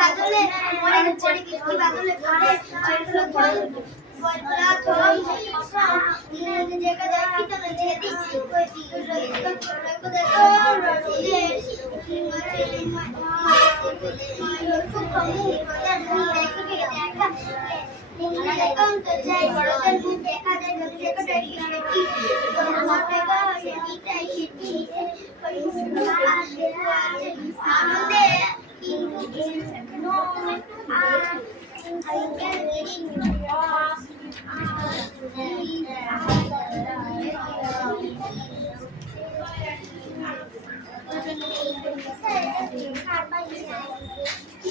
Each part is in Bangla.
বাদলে মরে পড়ে বৃষ্টি বাদলে পড়ে চললো চল বলরা চল জায়গা দেখি তো যেদি কইতি রইতো দেখো দেখো রোদে মাছেলে মায়ের খুব কমু দেখি দেখা দেখুন তো যাই বড়দের মুখ দেখা যায় যদি দেখো দেখি দেখি তোমার টাকা সেটাই সেটি আনন্দে কিন্তু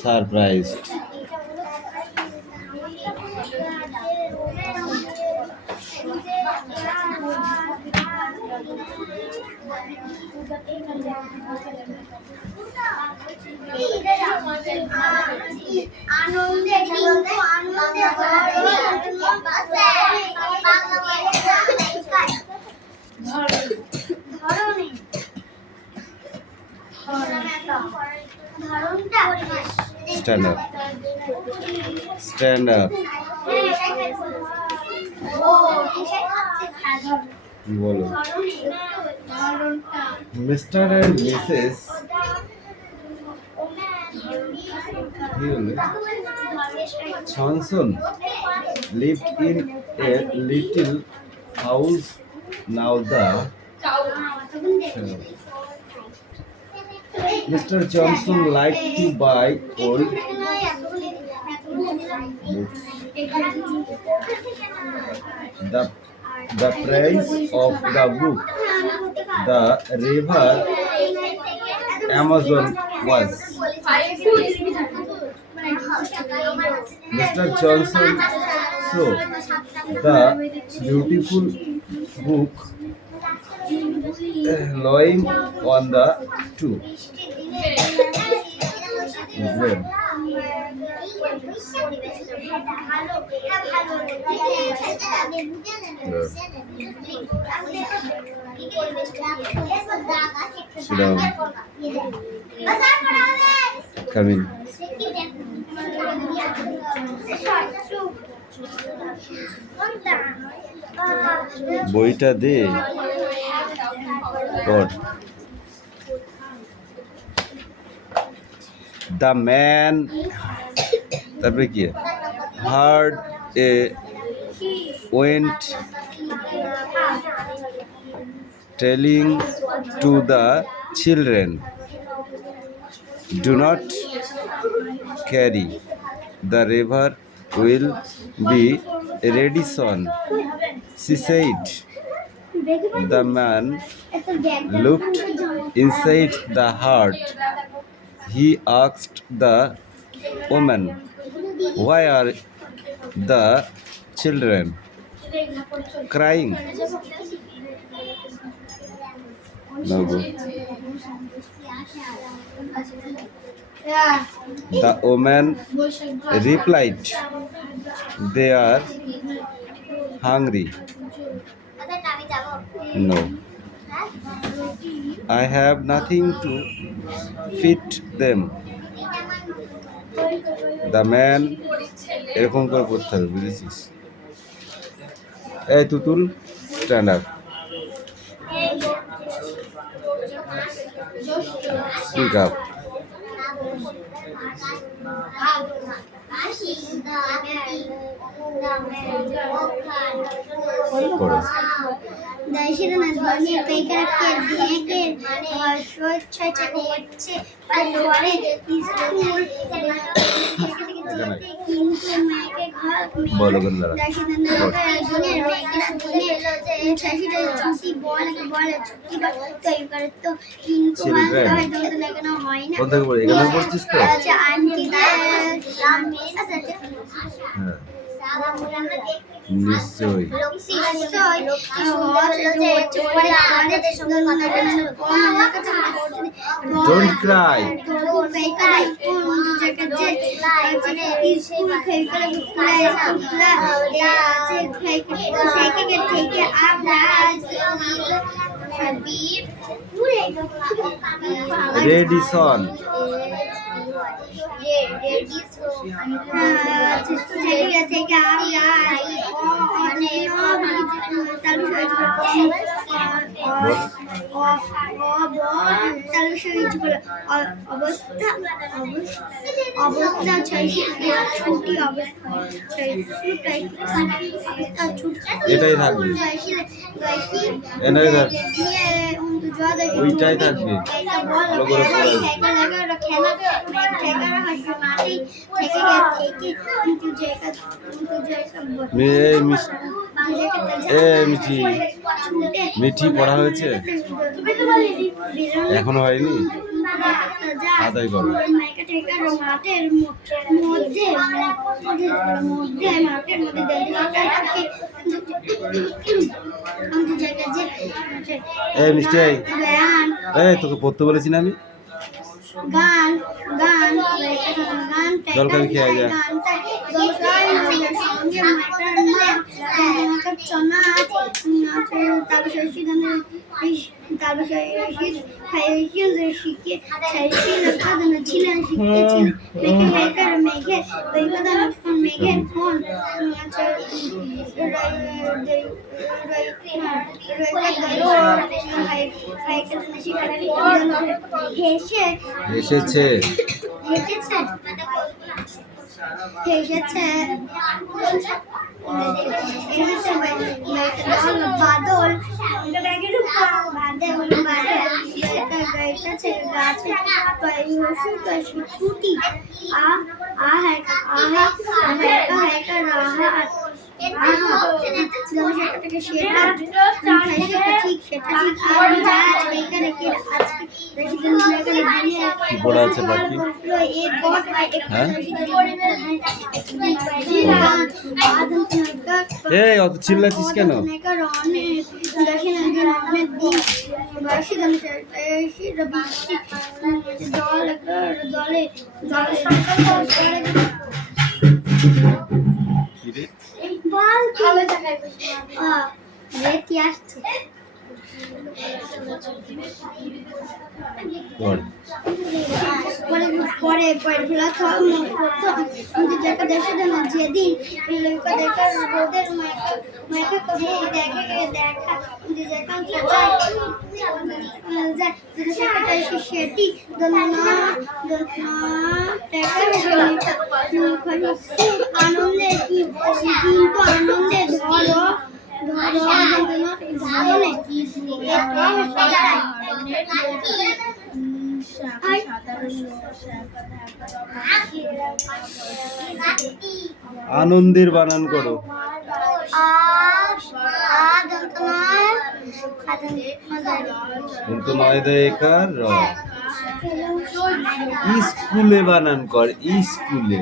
সারপ্রাইজ আনন্দে কিন্তু আনন্দে স্ট্যান্ড আপ স্ট্যান্ড আপ বলো mister and Mrs Johnson lived in a little house. Now Mr. Johnson liked to buy old books. The price of the book, the river Amazon was. Mr. Johnson saw the beautiful book lying on the stool. Sit down. Come in. বইটা দে God. The man তারপরে কি heard a went telling to the children, do not carry, the river will be ready soon. She said. The man looked inside the heart. He asked the woman, why are the children crying? No go. The woman replied, they are hungry. No, I have nothing to feed them. The man এরকম করে করতে হবে, বুঝেছিস? এই Tutul stand up, speak up. নিশ্চয়ই Don't cry. Ready son. অবস্থা ছুটি এটাই থাকবে, এটাই থাকবে, ওইটাই থাকবে। ভালো করে মিঠি পড়া হয়েছে, এখনো হয়নি, আদায় করো। মিষ্টি, এই তোকে পড়তে বলেছি না আমি। গান গান গান জলখাবি খেয়ে যা। এসেছে বাদল পড়া আছে বাকি? এই অত চিল্লাছিস কেন? যেদিন সেটি আনন্দে কিন্তু আনন্দে ধরো আনন্দের বানান করো। স্কুলে বানান কর, স্কুলে।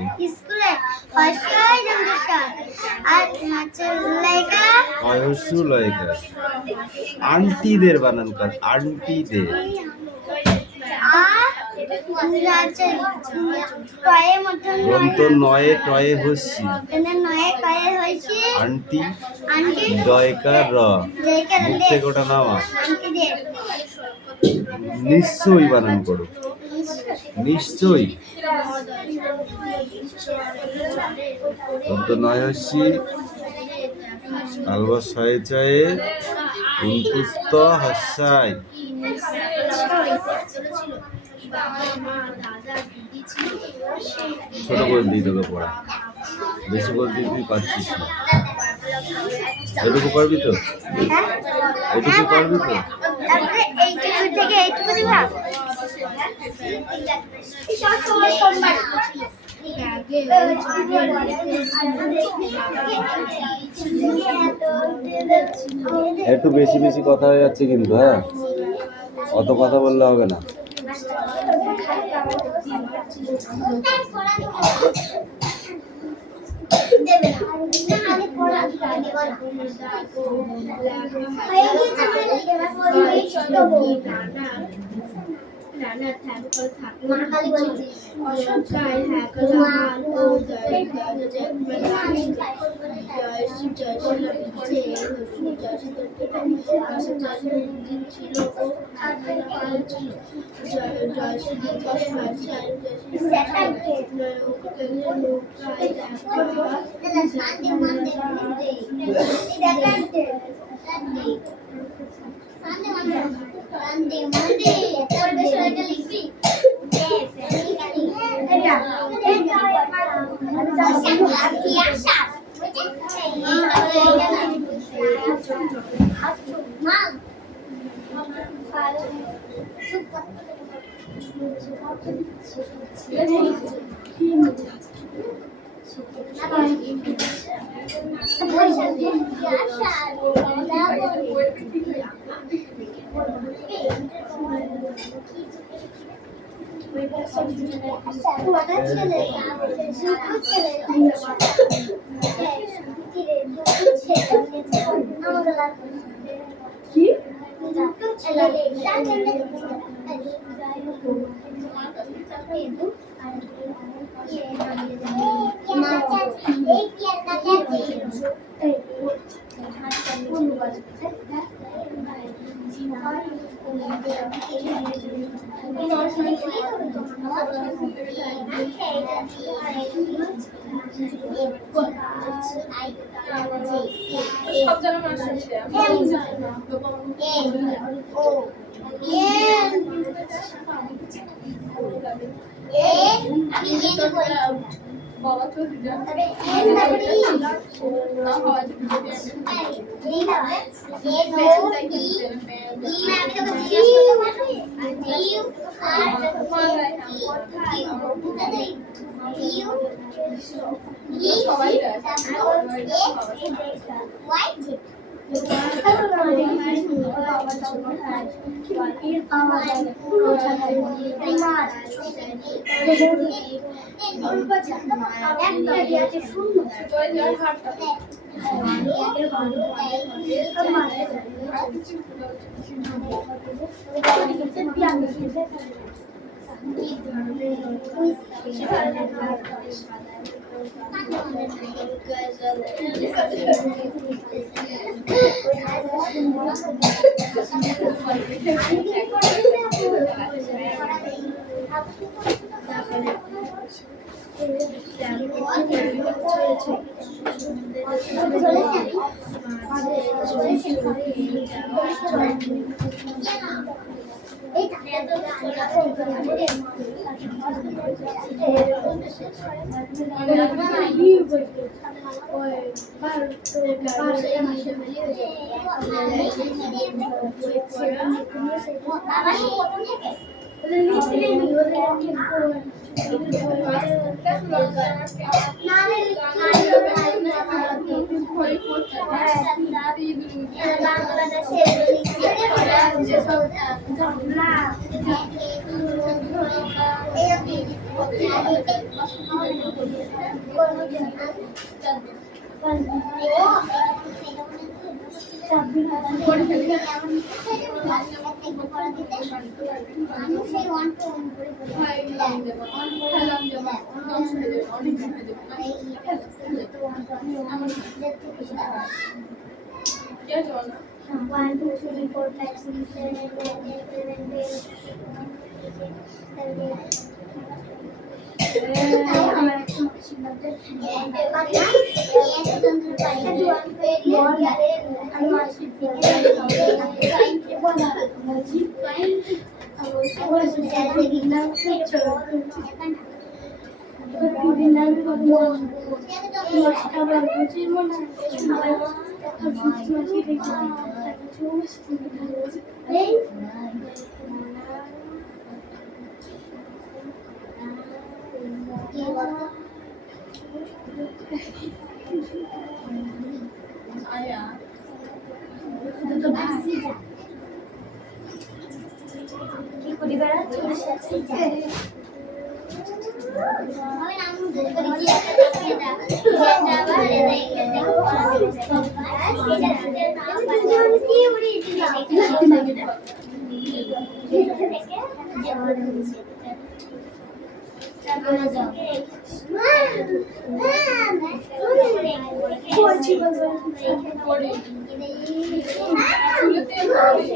আন্টিদের বানান কর, আন্টিদের। দন্ত নয়ে টয়ে হচ্ছি, আন্টি দয়কার র, মুখ থেকে ওটা নামা। নিশ্চয়ই বানান করো, নিশ্চয়ই। দন্ত নয় হচ্ছি, আলবা ছয়ে চয়ে, উনপুস্ত হস্যায়। ছোট করে দিই তোকে পড়া, বেশি করে দিই তুই পারছিস না। এটুকু পারবি তো? এটুকু পারবি তো? একটু বেশি বেশি কথা হয়ে যাচ্ছে কিন্তু, হ্যাঁ, অত কথা বললে হবে না। সব জানা মানুষ আছে বাবা তো দিদা One, two, three, four, five, six, seven, eight, nine, 10, 4 পরে চুলেতে পরে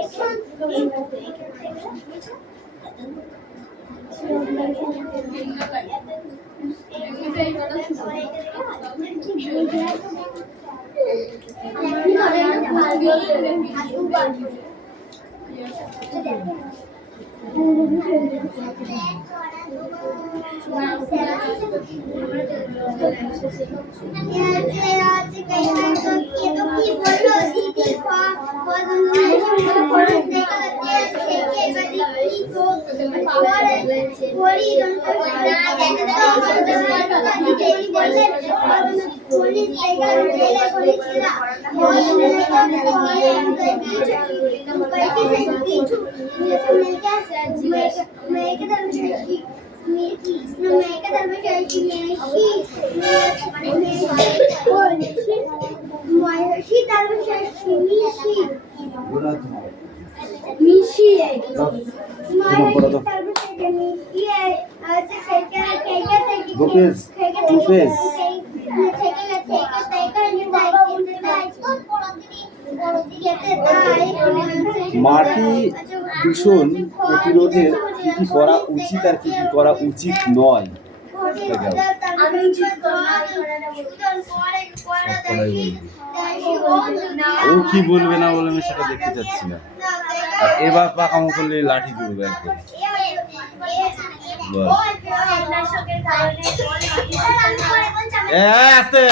মাটি দূষণ প্রতিরোধের কি কি করা উচিত আর কি কি করা উচিত নয়? ও কি বলবে না বলবে আমি সেটা দেখতে চাচ্ছি না। আর এবার পাকামো করলে লাঠি তুলবে একদম। বল। আস্তে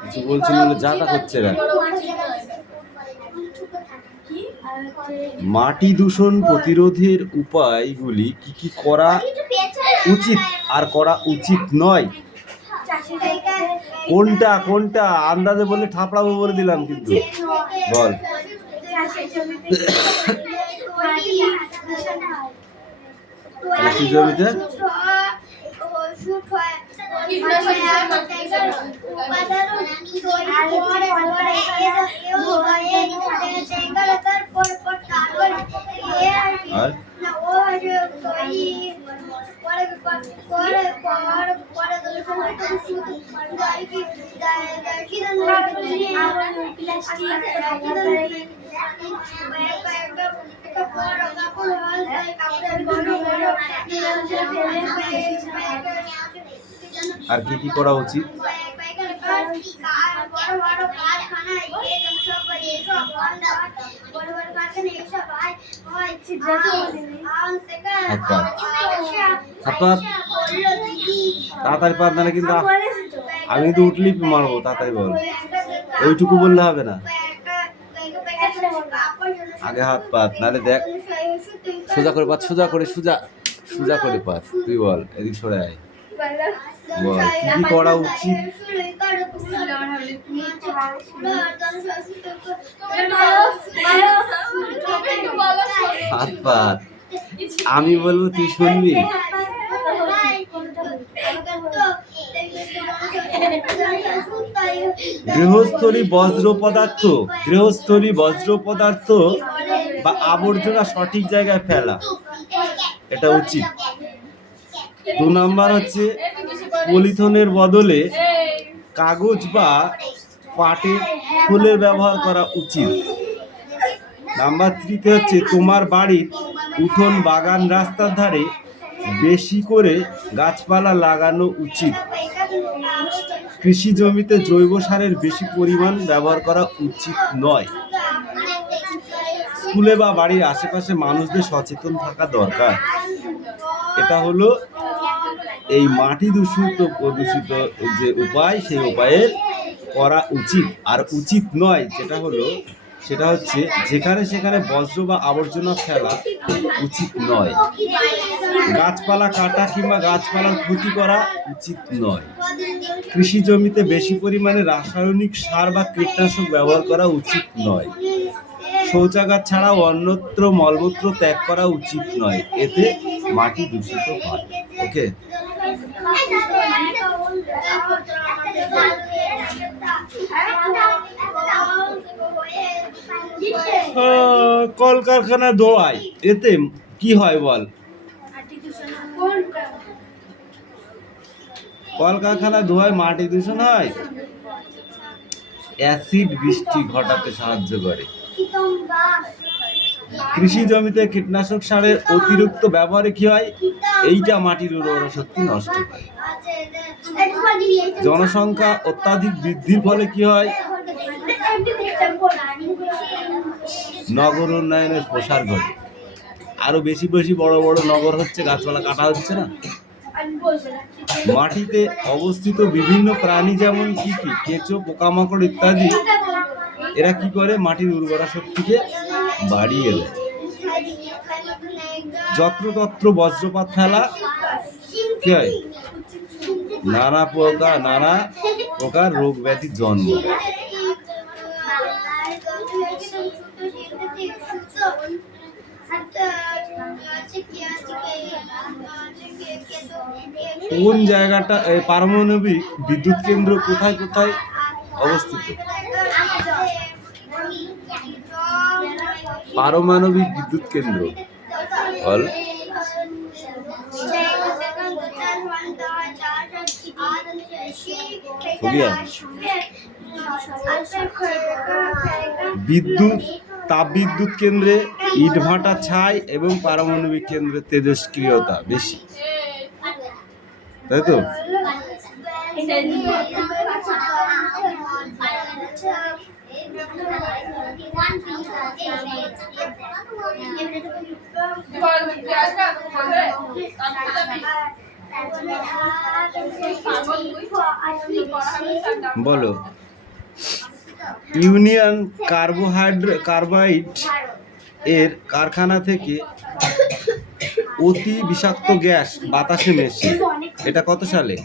কিছু বলছি বলে যা তা হচ্ছে না। মাটি দূষণ প্রতিরোধের উপায়গুলি কি কি করা উচিত আর করা উচিত নয়? কোনটা কোনটা আন্দাজে বলে ঠাপড়াবো বলে দিলাম কিন্তু। বল। চাষি জমিতে আর আর কি কি করা উচিত? তাড়াতাড়ি পার নাহলে কিন্তু আমি কিন্তু উঠলেই মারবো। তাড়াতাড়ি বল। ওইটুকু বললে হবে না, আগে হাত পাত নাহলে দেখ। সোজা করে পাত, সোজা করে সোজা করে পাত। তুই বল, এদিক সরে আয়। বল কি কি করা উচিত? হাত পাত, আমি বলবো তুই শুনবি। গৃহস্থলী বজ্র পদার্থ বা আবর্জনা সঠিক জায়গায় ফেলা, এটা উচিত। 2 নাম্বার হচ্ছে পলিথিনের বদলে কাগজ বা পাটের ফুলের ব্যবহার করা উচিত। নাম্বার 3 হচ্ছে তোমার বাড়ির উঠোন, বাগান, রাস্তার ধারে বেশি করে গাছপালা লাগানো উচিত। কৃষি জমিতে জৈব সারের বেশি পরিমাণ ব্যবহার করা উচিত নয়। স্কুলে বা বাড়ির আশেপাশে মানুষদের সচেতন থাকা দরকার। এটা হলো এই মাটি প্রদূষিত যে উপায়, সেই উপায়ের করা উচিত আর উচিত নয় সেটা হচ্ছে যেখানে সেখানে বজ্র বা আবর্জনা ফেলা উচিত নয়। গাছপালা কাটা কিংবা গাছপালার ক্ষতি করা উচিত নয়। কৃষি জমিতে বেশি পরিমাণে রাসায়নিক সার বা কীটনাশক ব্যবহার করা উচিত নয়। শৌচাগার ছাড়াও অন্যত্র মলমূত্র ত্যাগ করা উচিত নয়, এতে মাটি দূষিত হয়। ওকে, কলকারখানা ধোঁয়ায় এতে কি হয় বল? কলকারখানা ধোঁয়ায় মাটি দূষণ হয়, অ্যাসিড বৃষ্টি ঘটাতে সাহায্য করে। কৃষি জমিতে কীটনাশক সারের অতিরিক্ত ব্যবহারে কি হয়, এইটা মাটির উর্বরা শক্তি নষ্ট হয়। জনসংখ্যা অত্যাধিক বৃদ্ধির ফলে কি হয়, নগর উন্নয়নের প্রসার ঘটে। আরো বেশি বেশি বড় বড় নগর হচ্ছে, গাছপালা কাটা হচ্ছে না। মাটিতে অবস্থিত বিভিন্ন প্রাণী যেমন কি কি, কেঁচো, পোকামাকড় ইত্যাদি, এরা কি করে, মাটির উর্বরা শক্তিকে বাড়িয়ে দেয়। যত্রতত্র বজ্রপাত ফেলা কি হয়, নানা প্রকার রোগ ব্যাধির জন্ম দেয়। কোন জায়গাটা, পারমাণবিক বিদ্যুৎ কেন্দ্র কোথায় কোথায় অবস্থিত? পারমাণবিক বিদ্যুৎ কেন্দ্র হল তাপবিদ্যুৎ কেন্দ্রে ইটভাটা ছাই এবং পারমাণবিক কেন্দ্রের তেজস্ক্রিয়তা বেশি, তাই তো? বলো, ইউনিয়ন কার্বাইড এর কারখানা থেকে অতি বিষাক্ত গ্যাস বাতাসে মেশে, এটা কত সালে?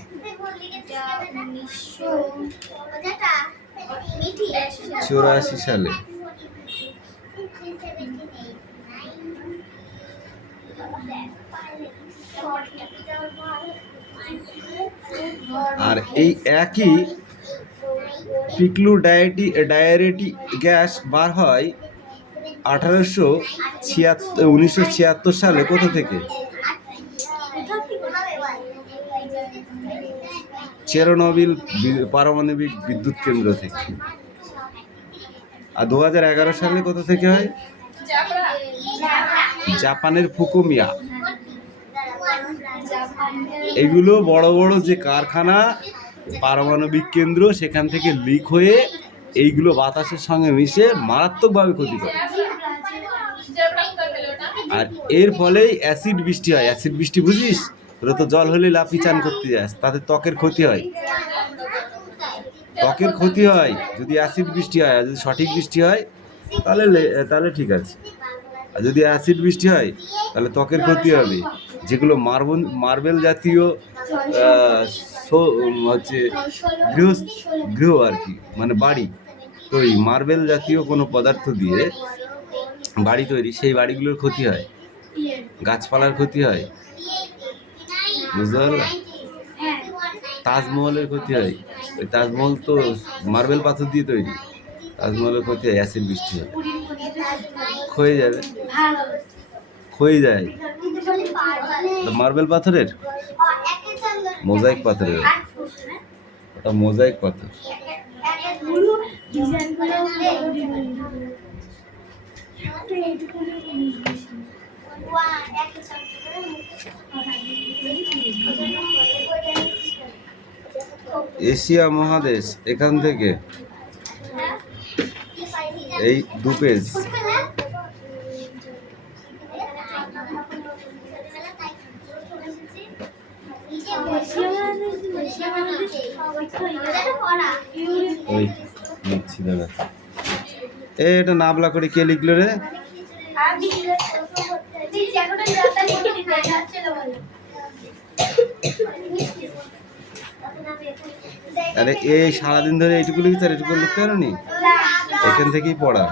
84 সালে। আর এই একই পিক্লুডাইরেটি গ্যাস বার হয় 1976 সালে, কোথা থেকে? চেরনোবিল পারমাণবিক বিদ্যুৎ কেন্দ্র থেকে। আর 2011 সালে কোথা থেকে হয়? জাপানের ফুকুমিয়া। এগুলো বড় বড় যে কারখানা, পারমাণবিক কেন্দ্র, সেখান থেকে লিক হয়ে এইগুলো বাতাসের সঙ্গে মিশে মারাত্মকভাবে ক্ষতি করে। আর এর ফলেই অ্যাসিড বৃষ্টি হয়। অ্যাসিড বৃষ্টি বুঝিস? তোরা তো জল হলে লাফি চান করতে যাস, তাতে ত্বকের ক্ষতি হয়। ত্বকের ক্ষতি হয় যদি অ্যাসিড বৃষ্টি হয়। আর যদি সঠিক বৃষ্টি হয় তাহলে ঠিক আছে। আর যদি অ্যাসিড বৃষ্টি হয় তাহলে ত্বকের ক্ষতি হবে। যেগুলো মার্বেল জাতীয় হচ্ছে গৃহ আর কি, মানে বাড়ি তৈরি, মার্বেল জাতীয় কোনো পদার্থ দিয়ে বাড়ি তৈরি, সেই বাড়িগুলোর ক্ষতি হয়, গাছপালার ক্ষতি হয়, বুঝতে পারলে? তাজমহলের ক্ষতি হয়। ওই তাজমহল তো মার্বেল পাথর দিয়ে তৈরি, তাজমহলের ক্ষতি হয় অ্যাসিড বৃষ্টি হয়, ক্ষয়ে যাবে, ক্ষয়ে যায়। মার্বেল পাথরের, মোজাইক পাথরের, ওটা মোজাইক পাথর। এশিয়া মহাদেশ, এখান থেকে এই 2 পেজ। ওই লিখছি দাদা, এটা নাবলা করে কে লিখলো রে? আরে এই সারাদিন ধরে এইটুকু লিখতে, আর এইটুকু লিখতে পারো নি? এখান থেকেই পড়া।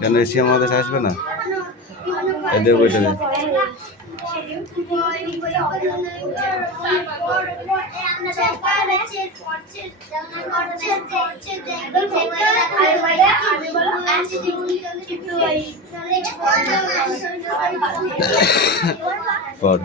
কেন এশিয়া মহাদেশ আসবে না? এদের বইটা দে। পর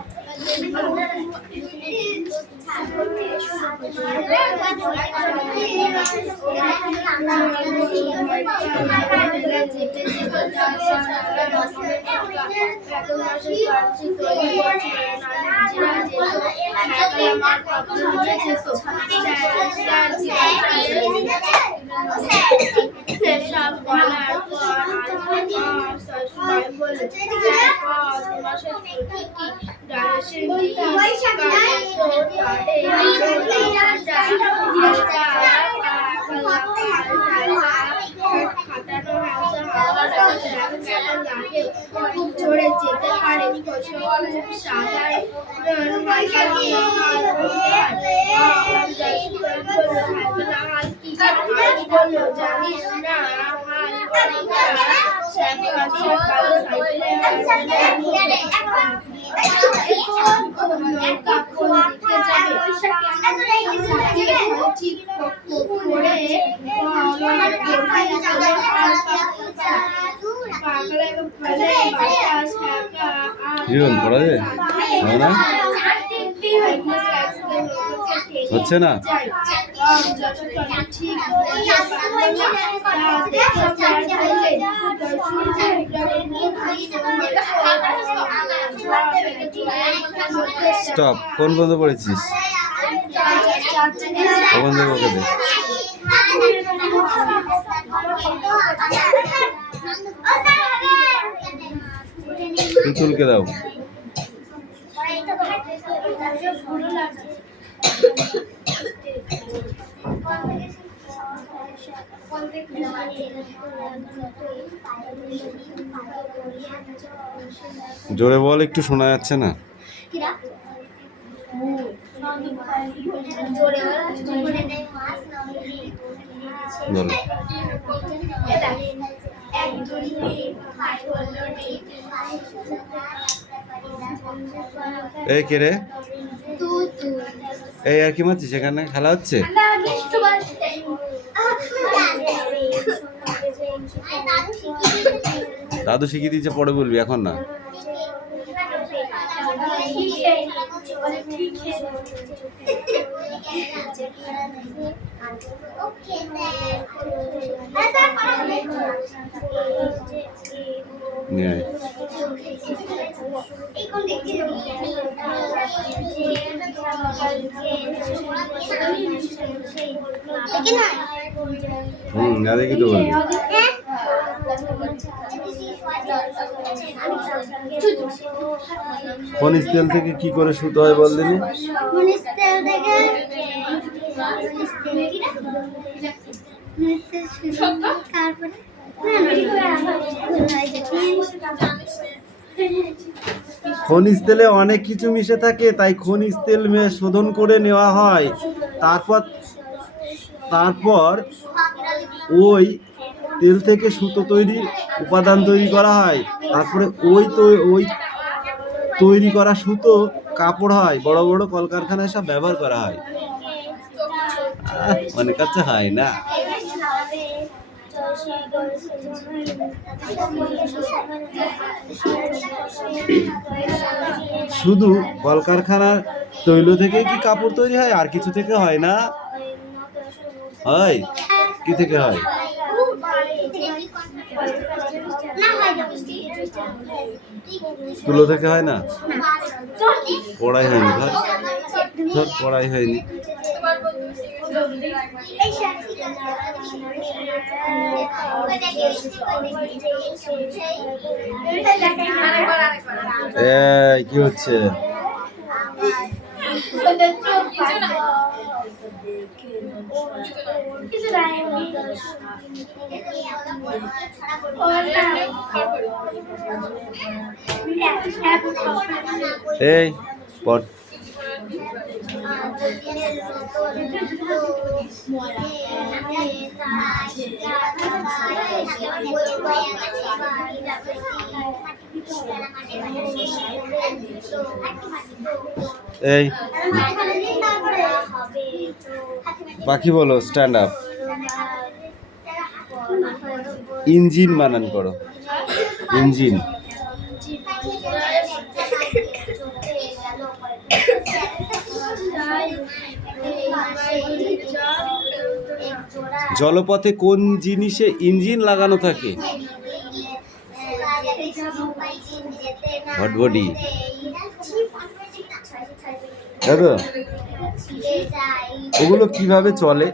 চড়ে যেতে পারে জানিস না জীবন পড়া যায় হয় না হচ্ছে না স্টপ কোন বন্ধ পড়েছিস বন্ধ ওকে দে তুলকে দাও জোরে বল একটু শোনা যাচ্ছে না বলো এই কে রে এই আর কি মারছিস এখানে খেলা হচ্ছে দাদু শিখিয়ে দিয়েছে পরে বলবি এখন না দেখি তো বলবি খনিজ তেল থেকে কি করে সুতো হয় বল দিনি খনিজ তেলে অনেক কিছু মিশে থাকে তাই খনিজ তেল শোধন করে নেওয়া হয় তারপর ওই তেল থেকে সুতো তৈরি উপাদান তৈরি করা হয় তারপরে ওই তৈরি করা সুতো কাপড় হয় বড় বড় কলকারখানায় সব ব্যবহার করা হয় অনেক কাছে হয় না শুধু কলকারখানার তৈল থেকে কি কাপড় তৈরি হয় আর কিছু থেকে হয় না হয় কি থেকে হয় তুলো থেকে হয় না পড়াই হয়নি ধর পড়াই হয়নি কি হচ্ছে এই পট এই বাকি বলো স্ট্যান্ড আপ ইঞ্জিন বানান করো, ইঞ্জিন। জলপথে কোন জিনিসে ইঞ্জিন লাগানো থাকে? ভটভটি। তাই তো? ওগুলো কিভাবে চলে?